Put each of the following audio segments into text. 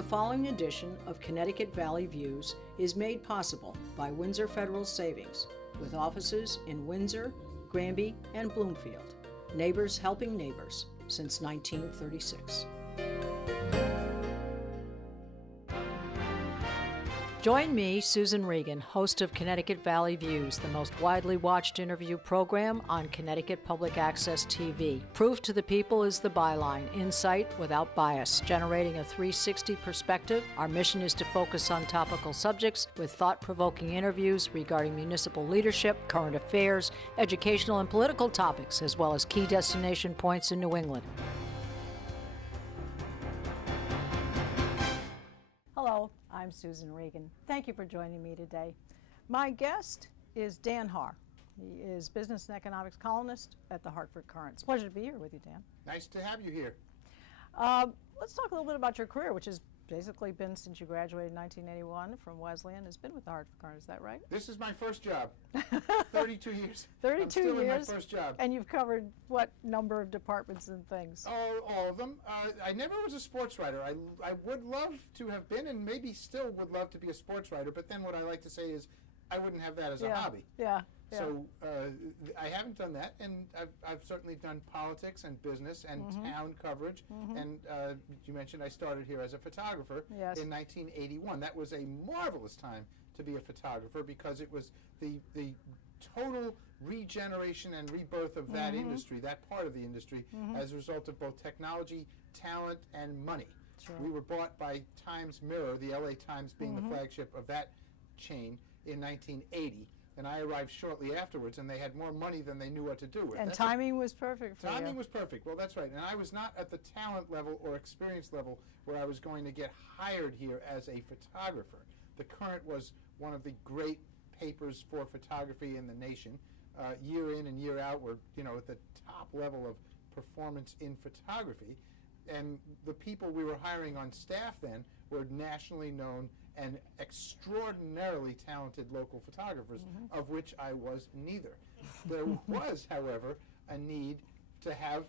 The following edition of Connecticut Valley Views is made possible by Windsor Federal Savings, with offices in Windsor, Granby, and Bloomfield. Neighbors helping neighbors since 1936. Join me, Susan Regan, host of Connecticut Valley Views, the most widely watched interview program on Connecticut Public Access TV. Proof to the people is the byline, insight without bias, generating a 360 perspective. Our mission is to focus on topical subjects with thought-provoking interviews regarding municipal leadership, current affairs, educational and political topics, as well as key destination points in New England. Hello, I'm Susan Regan. Thank you for joining me today. My guest is Dan Haar. He is business and economics columnist at the Hartford Courant. It's a pleasure to be here with you, Dan. Nice to have you here. Let's talk a little bit about your career, which has basically been since you graduated in 1981 from Wesleyan. Has been with the Hartford Courant, is that right? This is my first job. 32 years. 32 I'm still years. in my first job. And you've covered what number of departments and things? All of them. I never was a sports writer. I would love to have been, and maybe still would love to be a sports writer, but then what I like to say is I wouldn't have that as a hobby. Yeah. So I haven't done that, and I've certainly done politics and business and town coverage. And you mentioned I started here as a photographer in 1981. That was a marvelous time to be a photographer because it was the total regeneration and rebirth of that industry, that part of the industry, as a result of both technology, talent, and money. Sure. We were bought by Times Mirror, the LA Times being the flagship of that chain, in 1980. And I arrived shortly afterwards, and they had more money than they knew what to do with. And timing was perfect for you. Timing was perfect. Well, that's right. And I was not at the talent level or experience level where I was going to get hired here as a photographer. The Courant was one of the great papers for photography in the nation. Year in and year out, we're at the top level of performance in photography. And the people we were hiring on staff then were nationally known and extraordinarily talented local photographers, of which I was neither. There was, however, a need to have,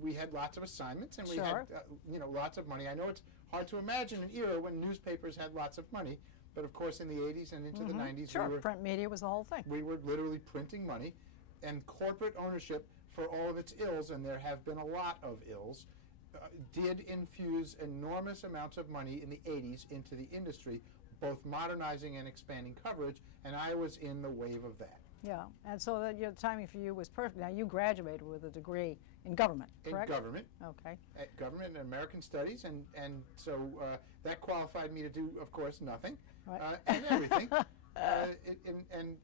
we had lots of assignments and we had lots of money. I know it's hard to imagine an era when newspapers had lots of money, but of course in the 80s and into the 90s, print media was the whole thing. We were literally printing money, and corporate ownership, for all of its ills, and there have been a lot of ills, did infuse enormous amounts of money in the 80s into the industry, both modernizing and expanding coverage, and I was in the wave of that. Yeah, and so the timing for you was perfect. Now, you graduated with a degree in government, correct? In government. Okay. At government and American studies, and so that qualified me to do, of course, nothing, and everything. And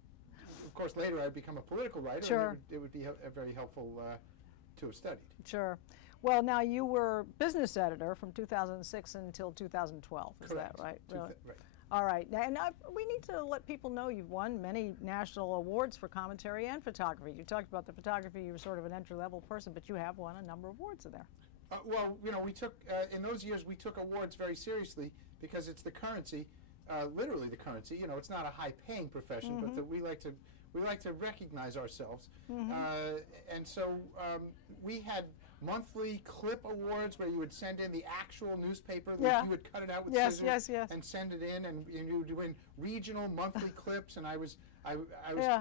of course, later I'd become a political writer, Sure. and it would be very helpful to have studied. Sure. Well, now you were business editor from 2006 until 2012. Is Correct. That right? Right. All right. And we need to let people know you've won many national awards for commentary and photography. You talked about the photography. You were sort of an entry-level person, but you have won a number of awards in there. Well, we took, in those years, we took awards very seriously because it's the currency, literally the currency. It's not a high-paying profession, but we like to recognize ourselves. And so we had monthly clip awards where you would send in the actual newspaper. You would cut it out with scissors and send it in, and you would win regional monthly clips. And I was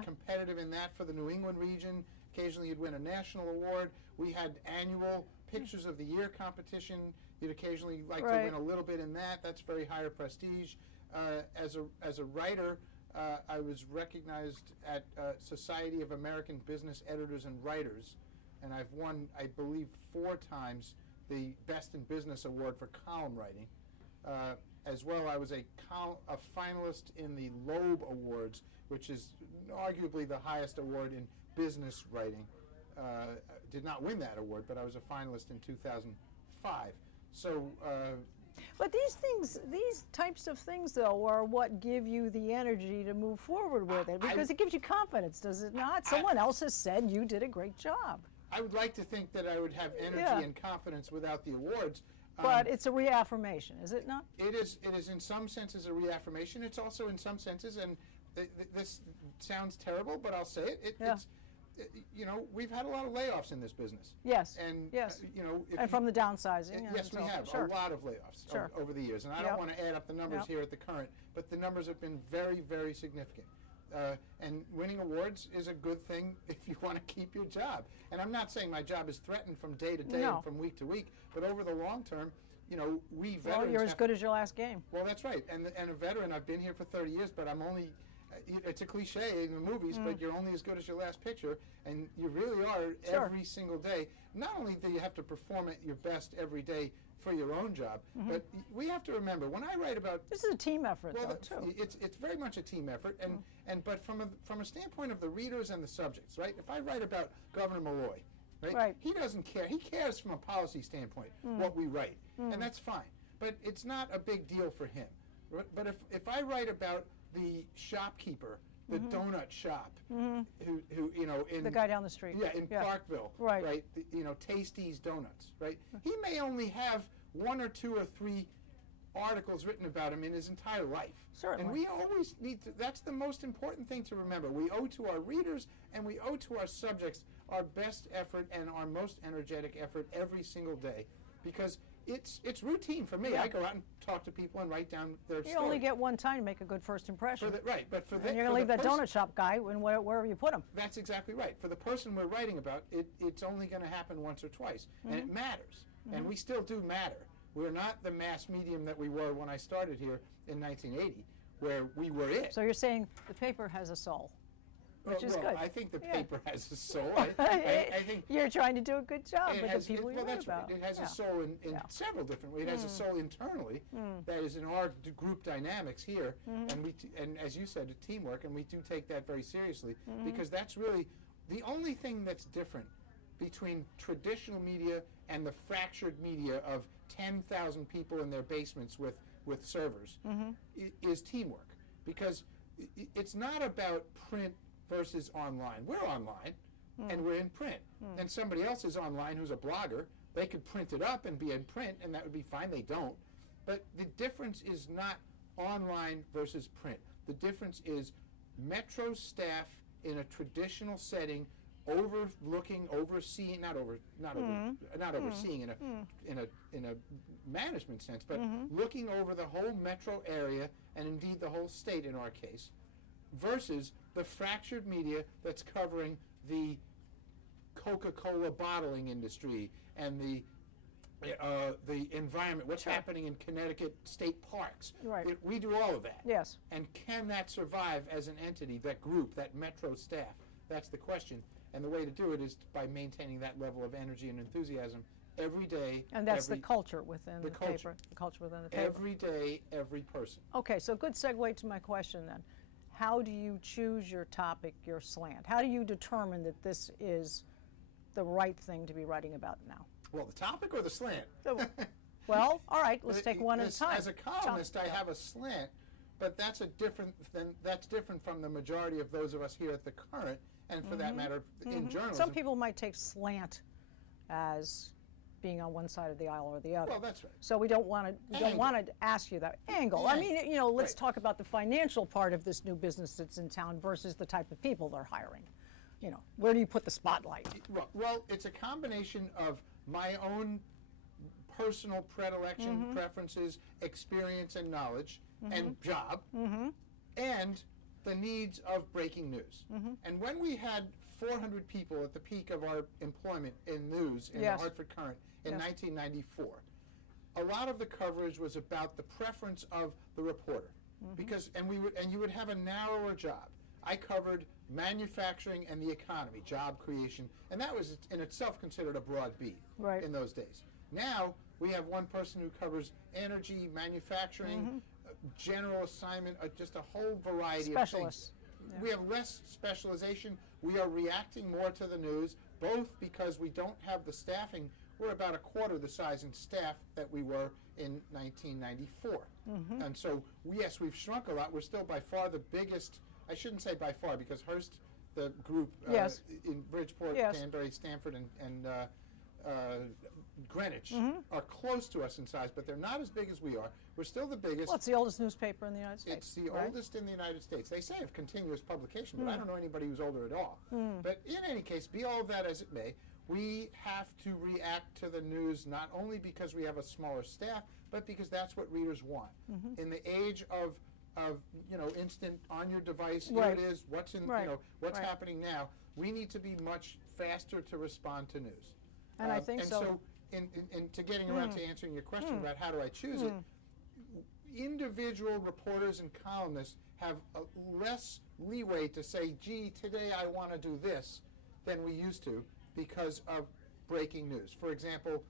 competitive in that for the New England region. Occasionally you'd win a national award. We had annual Pictures of the Year competition. You'd occasionally like to win a little bit in that. That's very higher prestige. As a writer, I was recognized at Society of American Business Editors and Writers, and I've won, I believe, 4 times the Best in Business Award for column writing. As well, I was a finalist in the Loeb Awards, which is arguably the highest award in business writing. Did not win that award, but I was a finalist in 2005. So. But these types of things, though, are what give you the energy to move forward with it, because it gives you confidence, does it not? Someone else has said you did a great job. I would like to think that I would have energy and confidence without the awards. But it's a reaffirmation, is it not? It is in some senses a reaffirmation. It's also in some senses, and this sounds terrible, but I'll say it, you know, we've had a lot of layoffs in this business. Yes. And yes. You know, and from the downsizing. Yes, we have sure. a lot of layoffs over the years, and I don't want to add up the numbers here at the Current, but the numbers have been very, very significant. And winning awards is a good thing if you want to keep your job. And I'm not saying my job is threatened from day to day and from week to week, but over the long term, you know, we veterans. Well, you're as good as your last game. Well, that's right. And a veteran, I've been here for 30 years, but I'm only. It's a cliche in the movies, but you're only as good as your last picture, and you really are every single day. Not only do you have to perform at your best every day for your own job, but we have to remember, when I write about... This is a team effort, though, too. It's very much a team effort, but from a standpoint of the readers and the subjects, right? If I write about Governor Malloy, right? He doesn't care. He cares from a policy standpoint what we write, and that's fine. But it's not a big deal for him. But if I write about the shopkeeper, the donut shop, who you know, in the guy down the street, in Parkville, right? You know, Tasty's Donuts, right? He may only have 1 or 2 or 3 articles written about him in his entire life. Certainly. And we always need to. That's the most important thing to remember. We owe to our readers and we owe to our subjects our best effort and our most energetic effort every single day, because it's routine for me. I go out and talk to people and write down their story. You only get one time to make a good first impression. But for and you're going to leave that donut shop guy wherever you put him. That's exactly right. For the person we're writing about, it's only going to happen once or twice, and it matters. And we still do matter. We're not the mass medium that we were when I started here in 1980, where we were it. So you're saying the paper has a soul, which is good. I think the paper has a soul. I think you're trying to do a good job with the people you write about. Right. It has a soul in several different ways. It has a soul internally, that is in our group dynamics here, and as you said, teamwork, and we do take that very seriously, because that's really the only thing that's different between traditional media and the fractured media of 10,000 people in their basements with servers is teamwork. Because it's not about print versus online. We're online, and we're in print. And somebody else is online who's a blogger. They could print it up and be in print, and that would be fine. They don't. But the difference is not online versus print. The difference is Metro staff in a traditional setting, overseeing, not overseeing in a management sense, but looking over the whole metro area and indeed the whole state in our case, versus the fractured media that's covering the Coca-Cola bottling industry and the environment, what's happening in Connecticut state parks. Right. We do all of that. Yes. And can that survive as an entity, that group, that metro staff? That's the question. And the way to do it is by maintaining that level of energy and enthusiasm every day. And that's the culture within the paper. The culture within the paper. Every day, every person. Okay, so good segue to my question then. How do you choose your topic, your slant? How do you determine that this is the right thing to be writing about now? Well, the topic or the slant? Well, all right, let's take one at a time. As a columnist, I have a slant, but that's different from the majority of those of us here at the Current, and for that matter, in journalism. Some people might take slant as being on one side of the aisle or the other. Well, that's right. So we don't want to ask you that angle. I mean, you know, let's talk about the financial part of this new business that's in town versus the type of people they're hiring. You know, where do you put the spotlight? Well, it's a combination of my own personal predilection, preferences, experience and knowledge, and job, and the needs of breaking news. And when we had 400 people at the peak of our employment in news in the Hartford Courant in 1994, a lot of the coverage was about the preference of the reporter, because you would have a narrower job. I covered manufacturing and the economy, job creation, and that was in itself considered a broad beat in those days. Now we have one person who covers energy, manufacturing, general assignment, just a whole variety of things. Yeah. We have less specialization. We are reacting more to the news, both because we don't have the staffing. We're about a quarter the size in staff that we were in 1994. And so, yes, we've shrunk a lot. We're still by far the biggest. I shouldn't say by far, because Hearst, the group in Bridgeport, Danbury, Stamford, and Greenwich are close to us in size, but they're not as big as we are. We're still the biggest. Well, it's the oldest newspaper in the United States. It's the oldest in the United States. They say of continuous publication, but I don't know anybody who's older at all. But in any case, be all of that as it may, we have to react to the news not only because we have a smaller staff, but because that's what readers want. In the age of instant on your device, here it is, what's in, what's happening now, we need to be much faster to respond to news. And I think so in to getting around to answering your question about how do I choose it, individual reporters and columnists have less leeway to say, gee, today I want to do this, than we used to because of breaking news. For example,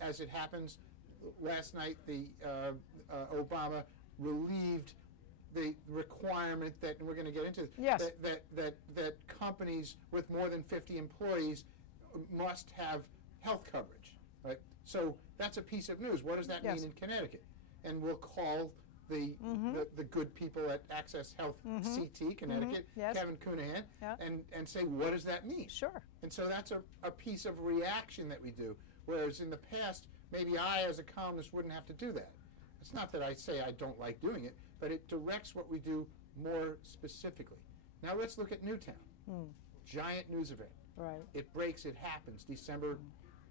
as it happens, last night the Obama relieved the requirement that, and we're going to get into this, that companies with more than 50 employees must have health coverage, right? So that's a piece of news. What does that mean in Connecticut? And we'll call the good people at Access Health CT, Connecticut, Kevin Cunahan, and say, what does that mean? Sure. And so that's a piece of reaction that we do, whereas in the past, maybe I, as a columnist, wouldn't have to do that. It's not that I say I don't like doing it, but it directs what we do more specifically. Now let's look at Newtown. Giant news event. Right. It breaks, it happens. December,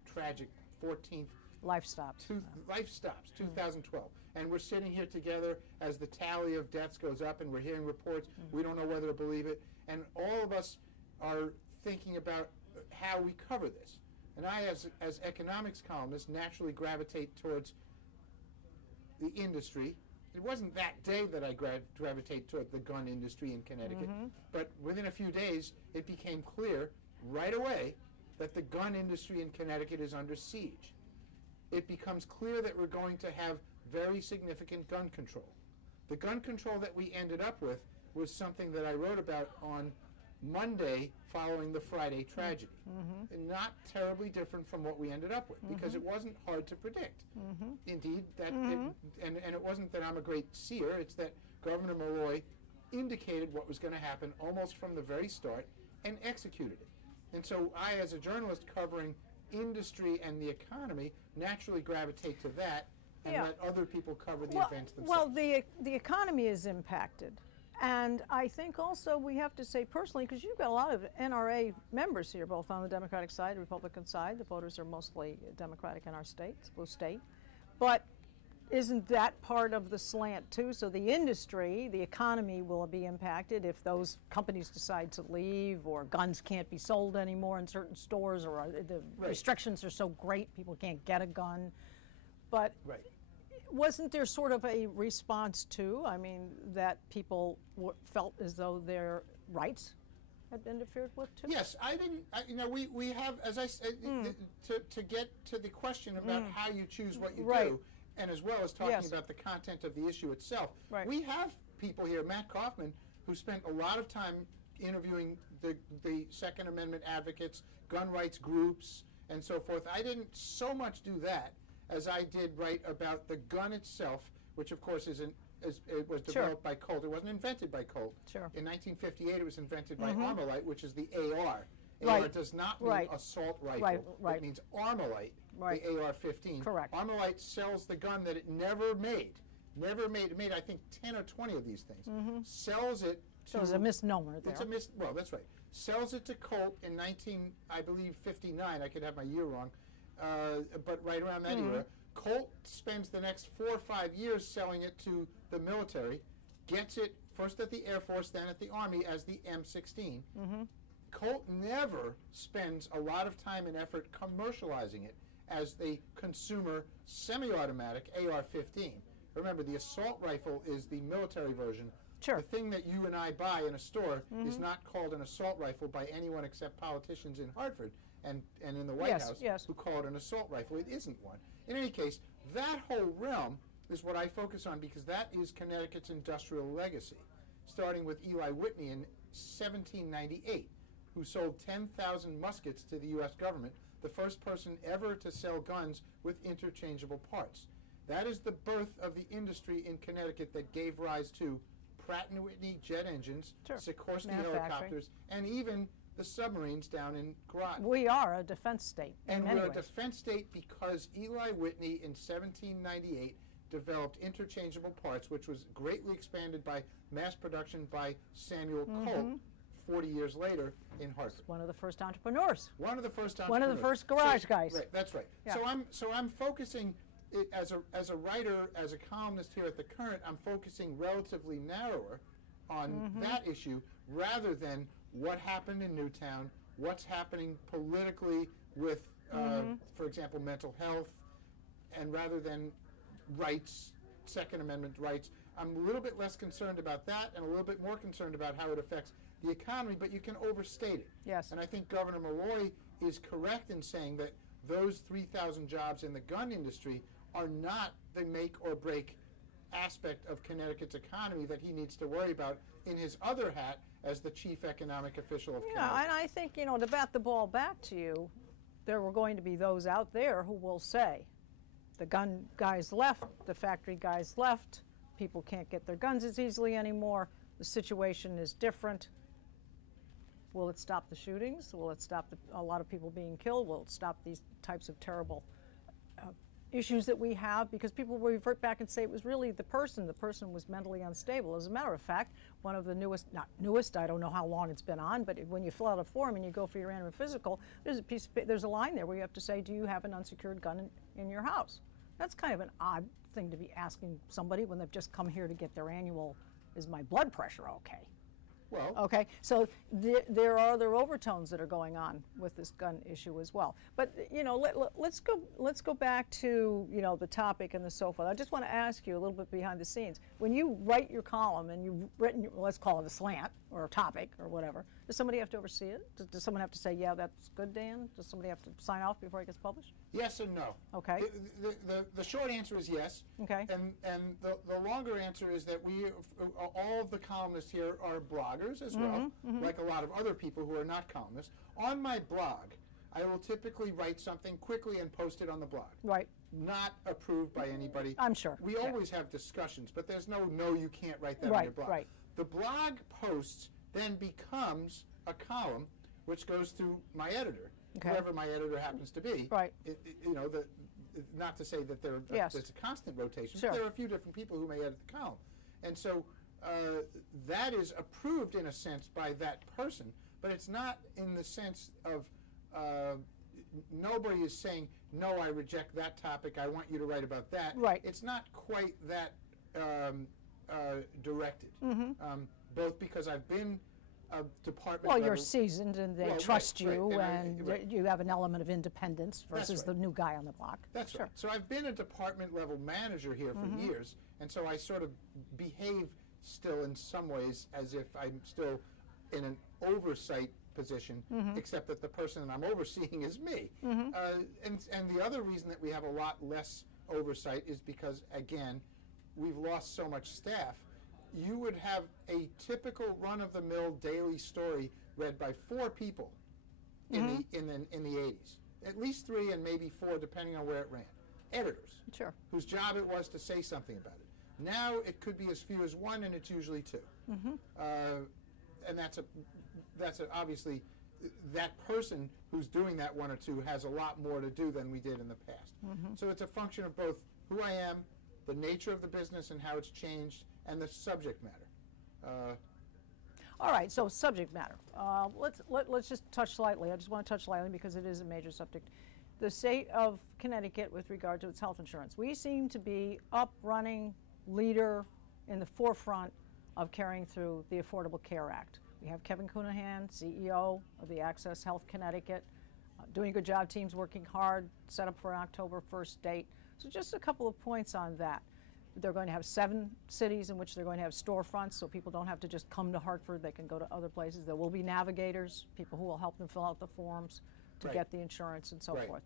tragic, 14th. Life stops. Life stops, 2012. And we're sitting here together as the tally of deaths goes up and we're hearing reports. We don't know whether to believe it. And all of us are thinking about how we cover this. And I, as economics columnist, naturally gravitate towards the industry. It wasn't that day that I gravitate toward the gun industry in Connecticut, but within a few days, it became clear right away that the gun industry in Connecticut is under siege. It becomes clear that we're going to have very significant gun control. The gun control that we ended up with was something that I wrote about on Monday following the Friday tragedy. And not terribly different from what we ended up with, because it wasn't hard to predict. Indeed, that and it wasn't that I'm a great seer, it's that Governor Malloy indicated what was going to happen almost from the very start and executed it. And so I, as a journalist covering industry and the economy, naturally gravitate to that and let other people cover the events themselves. Well, the economy is impacted. And I think also we have to say personally, because you've got a lot of NRA members here, both on the Democratic side, the Republican side. The voters are mostly Democratic in our state, it's a blue state. But isn't that part of the slant too? So the industry, the economy will be impacted if those companies decide to leave, or guns can't be sold anymore in certain stores, or the restrictions are so great people can't get a gun. But wasn't there sort of a response too? I mean, that people felt as though their rights had been interfered with too? Yes, I didn't. We have, as I said, to get to the question about how you choose what you do, and as well as talking about the content of the issue itself. We have people here, Matt Kaufman, who spent a lot of time interviewing the Second Amendment advocates, gun rights groups, and so forth. I didn't so much do that as I did write about the gun itself, which of course it was developed by Colt. It wasn't invented by Colt. In 1958, it was invented by Armalite, which is the AR. AR does not mean assault rifle. It means Armalite, the AR-15. Armalite sells the gun that it never made. It made, I think, 10 or 20 of these things. Sells it to... So it was a misnomer there. Well, that's right. Sells it to Colt in 1959. I could have my year wrong. But right around that era, Colt spends the next 4 or 5 years selling it to the military, gets it first at the Air Force, then at the Army as the M16. Colt never spends a lot of time and effort commercializing it as the consumer semi-automatic AR-15. Remember, the assault rifle is the military version. The thing that you and I buy in a store is not called an assault rifle by anyone except politicians in Hartford and in the White House who call it an assault rifle. It isn't one. In any case, that whole realm is what I focus on because that is Connecticut's industrial legacy, starting with Eli Whitney in 1798, who sold 10,000 muskets to the U.S. government, the first person ever to sell guns with interchangeable parts. That is the birth of the industry in Connecticut that gave rise to Pratt & Whitney jet engines, Sikorsky helicopters, and even the submarines down in Groton. We are a defense state. And in many we're a ways. defense state because Eli Whitney in 1798 developed interchangeable parts, which was greatly expanded by mass production by Samuel Colt 40 years later in Hartford. One of the first entrepreneurs. One of the first entrepreneurs. One of the first garage guys. Right, that's right. Yeah. So I'm focusing as a writer, as a columnist here at the Current. I'm focusing relatively narrower on that issue rather than what happened in Newtown, what's happening politically with, for example, mental health, and rather than rights, Second Amendment rights. I'm a little bit less concerned about that and a little bit more concerned about how it affects the economy, but you can overstate it. Yes. And I think Governor Malloy is correct in saying that those 3,000 jobs in the gun industry are not the make or break aspect of Connecticut's economy that he needs to worry about in his other hat as the chief economic official of Connecticut. Yeah, and I think, to bat the ball back to you, there were going to be those out there who will say, the gun guys left, the factory guys left, people can't get their guns as easily anymore, the situation is different. Will it stop the shootings? Will it stop a lot of people being killed? Will it stop these types of terrible issues that we have? Because people will revert back and say it was really the person was mentally unstable. As a matter of fact, one of the not newest, I don't know how long it's been on, but when you fill out a form and you go for your annual physical, there's a line there where you have to say, do you have an unsecured gun in your house? That's kind of an odd thing to be asking somebody when they've just come here to get their annual, is my blood pressure okay? Well, okay, so there are other overtones that are going on with this gun issue as well. But let's go back to the topic and the so forth. I just want to ask you a little bit behind the scenes. When you write your column and you've written, let's call it a slant or a topic or whatever, does somebody have to oversee it? Does someone have to say, yeah, that's good, Dan? Does somebody have to sign off before it gets published? Yes and no. Okay. The short answer is yes. Okay. And the longer answer is that all of the columnists here are bloggers as well, like a lot of other people who are not columnists. On my blog, I will typically write something quickly and post it on the blog. Right. Not approved by anybody. I'm sure. We always have discussions, but there's no, you can't write that on Right, your blog. right. The blog posts then becomes a which goes through my editor, Okay. whoever my editor happens to be. Right. Not to say that Yes. there's a constant rotation, Sure. but there are a few different people who may edit the column. And so that is approved in a sense by that person, but it's not in the sense of nobody is saying, no, I reject that topic, I want you to write about that. Right. It's not quite that directed, both because I've been a department Well, level. you're seasoned and they Well, trust right, you, right, and right. you have an element of independence versus right. the new guy on the block. That's sure. right. So I've been a department level manager here for years, and so I sort of behave still in some ways as if I'm still in an oversight position, except that the person that I'm overseeing is me. And the other reason that we have a lot less oversight is because, again, we've lost so much staff. You would have a typical run-of-the-mill daily story read by 4 people in the 80s. At least 3 and maybe 4, depending on where it ran. Editors, Sure. whose job it was to say something about it. Now it could be as few as 1, and it's usually 2. And that's obviously that person who's doing that 1 or 2 has a lot more to do than we did in the past. So it's a function of both who I am, the nature of the business and how it's changed, and the subject matter. All right, so subject matter. Let's just touch slightly. I just want to touch slightly because it is a major subject. The state of Connecticut with regard to its health insurance. We seem to be up, running, leader in the forefront of carrying through the Affordable Care Act. We have Kevin Cunahan, CEO of the Access Health Connecticut, doing a good job, team's working hard, set up for an October 1st date. So just a couple of points on that. They're going to have 7 cities in which they're going to have storefronts, so people don't have to just come to Hartford, they can go to other places. There will be navigators, people who will help them fill out the forms to get the insurance and so forth.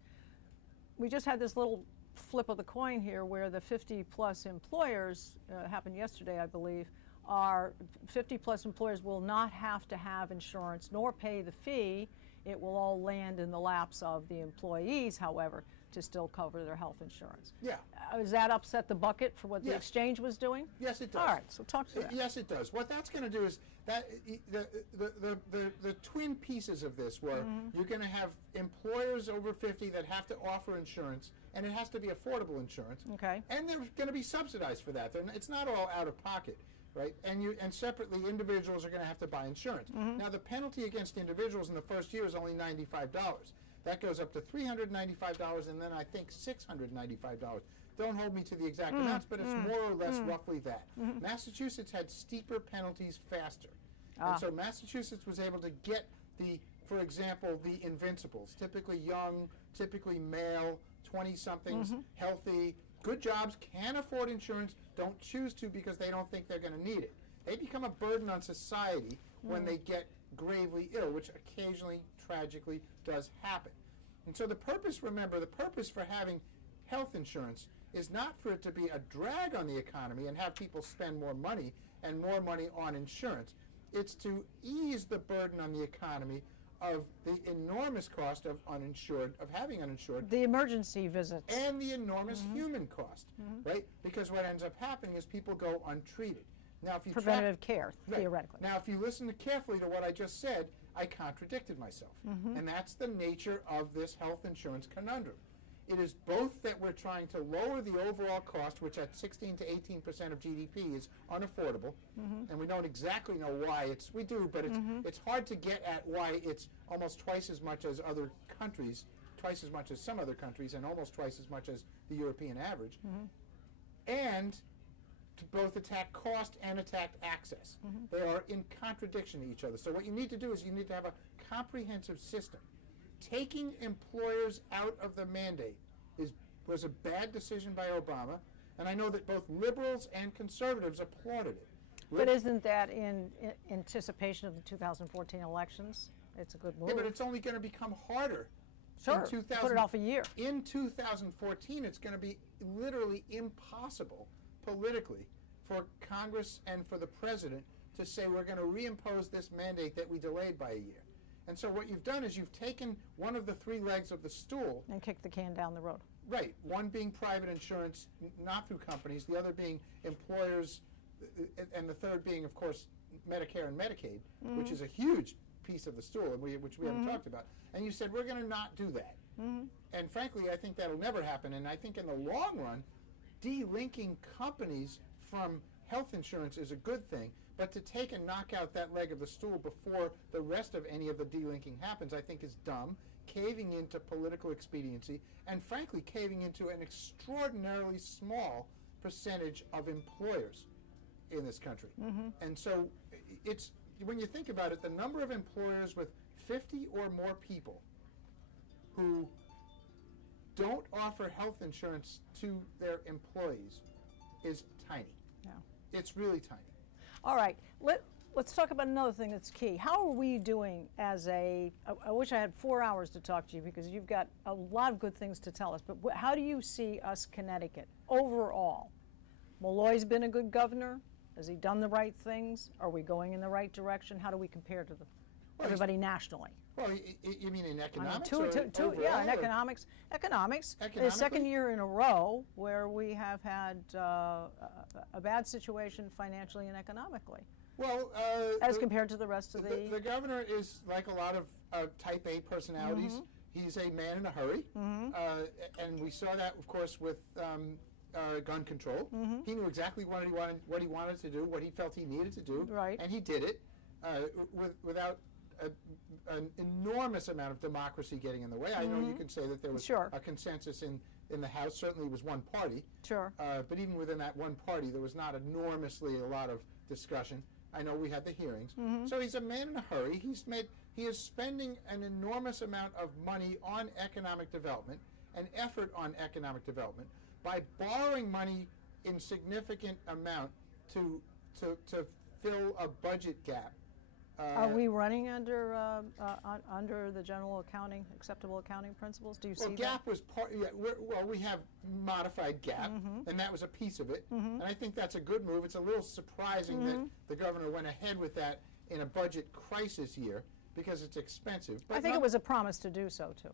We just had this little flip of the coin here where the 50-plus employers, happened yesterday, I believe, are 50-plus employers will not have to have insurance nor pay the fee It will all land in the laps of the employees, however, to still cover their health insurance. Yeah. Does that upset the bucket for what the Yes. exchange was doing? Yes, it does. All right, so talk to that. Yes, it does. What that's going to do is that the twin pieces of this were you're going to have employers over 50 that have to offer insurance, and it has to be affordable insurance. Okay. And they're going to be subsidized for that. It's not all out of pocket, right? And separately, individuals are going to have to buy insurance. Now, the penalty against individuals in the first year is only $95. That goes up to $395, and then I think $695. Don't hold me to the exact amounts, but it's more or less roughly that. Massachusetts had steeper penalties faster. And so Massachusetts was able to get for example, the invincibles, typically young, typically male, 20-somethings, healthy, good jobs, can afford insurance, don't choose to because they don't think they're going to need it. They become a burden on society when they get gravely ill, which occasionally, tragically, does happen. And so the purpose, remember, the purpose for having health insurance is not for it to be a drag on the economy and have people spend more money and more money on insurance. It's to ease the burden on the economy of the enormous cost of having uninsured. The emergency visits. And the enormous human cost, right? Because what ends up happening is people go untreated. Now, if you Preventative care, right. theoretically. Now, if you listen carefully to what I just said, I contradicted myself. And that's the nature of this health insurance conundrum. It is both that we're trying to lower the overall cost, which at 16 to 18% of GDP is unaffordable, and we don't exactly know why we do, but it's hard to get at why it's almost twice as much as other countries, twice as much as some other countries, and almost twice as much as the European average, and to both attack cost and attack access. They are in contradiction to each other. So what you need to do is you need to have a comprehensive system. Taking employers out of the mandate was a bad decision by Obama, and I know that both liberals and conservatives applauded it. But isn't that in anticipation of the 2014 elections? It's a good move. Yeah, but it's only going to become harder. Sure, put it off a year. In 2014, it's going to be literally impossible politically for Congress and for the president to say we're going to reimpose this mandate that we delayed by a year. And so what you've done is you've taken one of the three legs of the stool and kicked the can down the road. Right, one being private insurance, not through companies, the other being employers, and the third being, of course, Medicare and Medicaid, which is a huge piece of the stool, and which we haven't talked about. And you said, we're going to not do that. And frankly, I think that'll never happen. And I think in the long run, delinking companies from health insurance is a good thing. But to take and knock out that leg of the stool before the rest of any of the delinking happens, I think is dumb, caving into political expediency, and frankly, caving into an extraordinarily small percentage of employers in this country. And so it's, when you think about it, the number of employers with 50 or more people who don't offer health insurance to their employees is tiny. Yeah. It's really tiny. All right, let's talk about another thing that's key. How are we doing as I wish I had 4 hours to talk to you because you've got a lot of good things to tell us, but how do you see us, Connecticut, overall? Malloy's been a good governor. Has he done the right things? Are we going in the right direction? How do we compare to everybody nationally? Well, you mean in economics? Yeah, in economics. Economics. The second year in a row where we have had a bad situation financially and economically. Well, as compared to the rest of the governor is like a lot of type A personalities. He's a man in a hurry, and we saw that, of course, with gun control. He knew exactly what he wanted to do, what he felt he needed to do, right. And he did it without an enormous amount of democracy getting in the way. I know you can say that there was a consensus in the House. Certainly it was one party. Sure. But even within that one party, there was not enormously a lot of discussion. I know we had the hearings. So he's a man in a hurry. He is spending an enormous amount of money on economic development and effort on economic development by borrowing money in significant amount to fill a budget gap. Are we running under the general accounting, acceptable accounting principles? Do you see that? Well, GAP was part. Yeah, we have modified GAP, and that was a piece of it. And I think that's a good move. It's a little surprising that the governor went ahead with that in a budget crisis year. because it's expensive. But I think it was a promise to do so, too.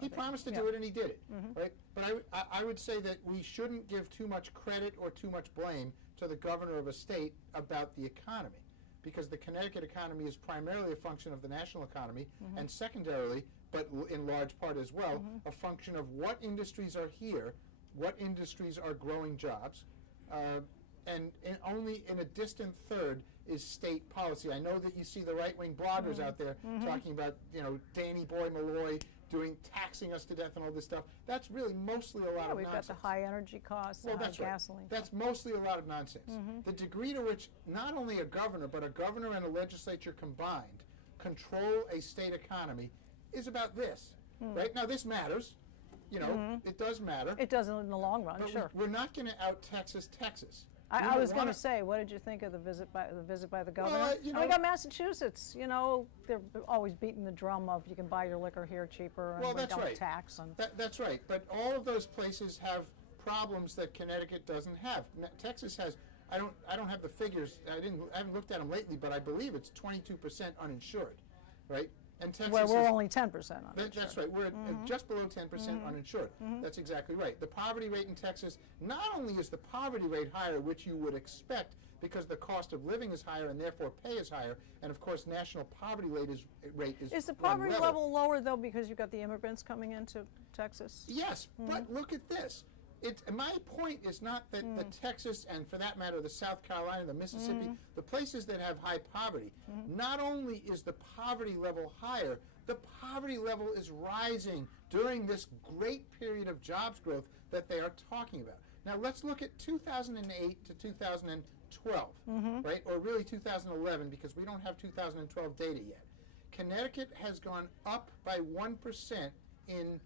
He promised to do it, and he did it, right? But I would say that we shouldn't give too much credit or too much blame to the governor of a state about the economy, because the Connecticut economy is primarily a function of the national economy, and secondarily, but in large part as well, a function of what industries are here, what industries are growing jobs, and only in a distant third is state policy. I know that you see the right-wing bloggers out there talking about, Danny Boy Malloy taxing us to death and all this stuff. That's really mostly a lot of we've nonsense. got the high energy costs, Well, high that's right. gasoline. That's mostly a lot of nonsense. The degree to which not only a governor, but a governor and a legislature combined control a state economy is about this. Right? Now, this matters. It does matter. It does in the long run, But sure. we're not going to out-Texas Texas. I was going to say, what did you think of the visit by the governor? Well, and we got Massachusetts. They're always beating the drum of you can buy your liquor here cheaper and we don't tax. And That's right. But all of those places have problems that Connecticut doesn't have. Texas has. I don't have the figures. I haven't looked at them lately, but I believe it's 22% uninsured, right? And Texas we're only 10% uninsured. That's right. We're at just below 10% uninsured. That's exactly right. The poverty rate in Texas, not only is the poverty rate higher, which you would expect because the cost of living is higher and therefore pay is higher, and of course national poverty rate is Is the poverty level lower, though, because you've got the immigrants coming into Texas? Yes, but look at this. My point is not that the Texas, and for that matter, the South Carolina, the Mississippi, the places that have high poverty, not only is the poverty level higher, the poverty level is rising during this great period of jobs growth that they are talking about. Now, let's look at 2008 to 2012, right? Or really 2011, because we don't have 2012 data yet. Connecticut has gone up by 1% in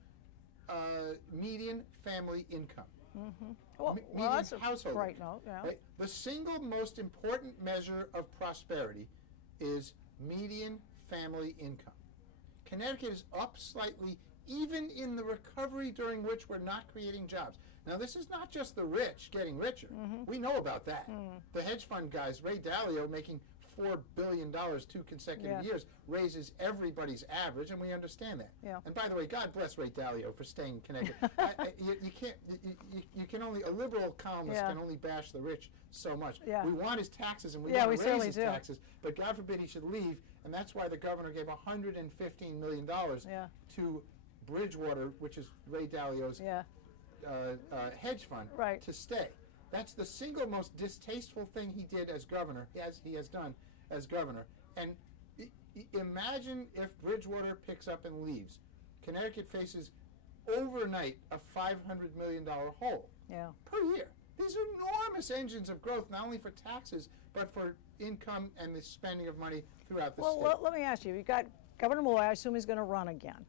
median family income. Well, Median that's a household bright income, note, yeah. right? The single most important measure of prosperity is median family income. Connecticut is up slightly even in the recovery during which we're not creating jobs. Now, this is not just the rich getting richer. We know about that. The hedge fund guys, Ray Dalio, making $4 billion 2 consecutive years, raises everybody's average, and we understand that. And by the way, God bless Ray Dalio for staying in Connecticut. You can only, a liberal columnist can only bash the rich so much. We want his taxes, and we want to raise his taxes, but God forbid he should leave, and that's why the governor gave $115 million to Bridgewater, which is Ray Dalio's hedge fund, to stay. That's the single most distasteful thing he did as governor, he has done as governor. And imagine if Bridgewater picks up and leaves. Connecticut faces overnight a $500 million hole per year. These are enormous engines of growth, not only for taxes, but for income and the spending of money throughout the state. Well, let me ask you. You've got Governor Malloy. I assume he's going to run again.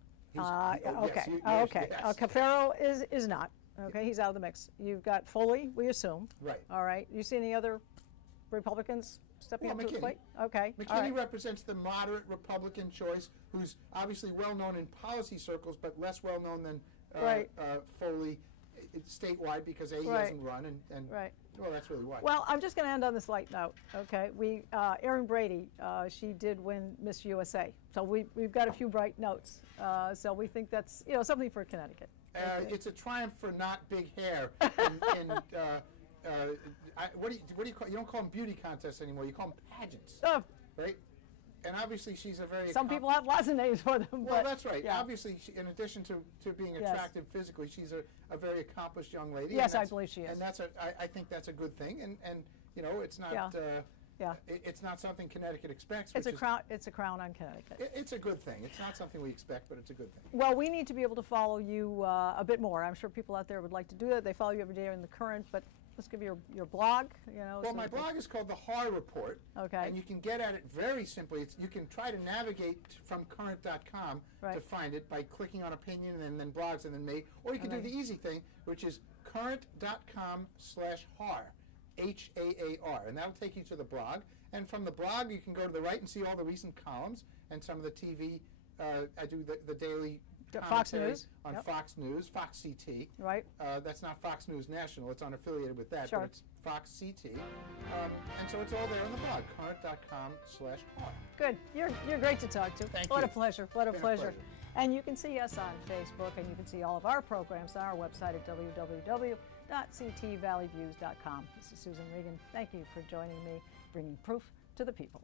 Cafaro is not. Okay, he's out of the mix. You've got Foley, we assume. Right. All right. You see any other Republicans stepping up to the plate? Okay. McKinney represents the moderate Republican choice, who's obviously well known in policy circles, but less well known than Foley statewide because he hasn't run, and well, that's really why. Well, I'm just going to end on this light note. Okay, Erin Brady, she did win Miss USA, so we've got a few bright notes. So we think that's something for Connecticut. It's a triumph for not big hair. What do you call? You don't call them beauty contests anymore. You call them pageants, right? And obviously, she's a very. Some people have lots of names for them. Well, that's right. Yeah. Obviously, in addition to being attractive physically, she's a very accomplished young lady. Yes, I believe she is. And I think that's a good thing. And it's not. It's not something Connecticut expects. It's a crown. It's a crown on Connecticut. It's a good thing. It's not something we expect, but it's a good thing. Well, we need to be able to follow you a bit more. I'm sure people out there would like to do that. They follow you every day in the Current, but let's give your blog. Well, so my blog is called The Haar Report. Okay. And you can get at it very simply. You can try to navigate from current.com to find it by clicking on opinion and then blogs and then me. Or you can do the easy thing, which is current.com/Haar. Haar, and that'll take you to the blog. And from the blog, you can go to the right and see all the recent columns and some of the TV. I do the daily Fox News on Fox News, FoxCT. Right. That's not Fox News National. It's unaffiliated with that, Sure. but it's FoxCT. And so it's all there on the blog, current.com/Haar. Good. You're great to talk to. Thank What you. a pleasure. What a Been a pleasure. pleasure. And you can see us on Facebook, and you can see all of our programs on our website at www.ctvalleyviews.com. This is Susan Regan. Thank you for joining me, bringing proof to the people.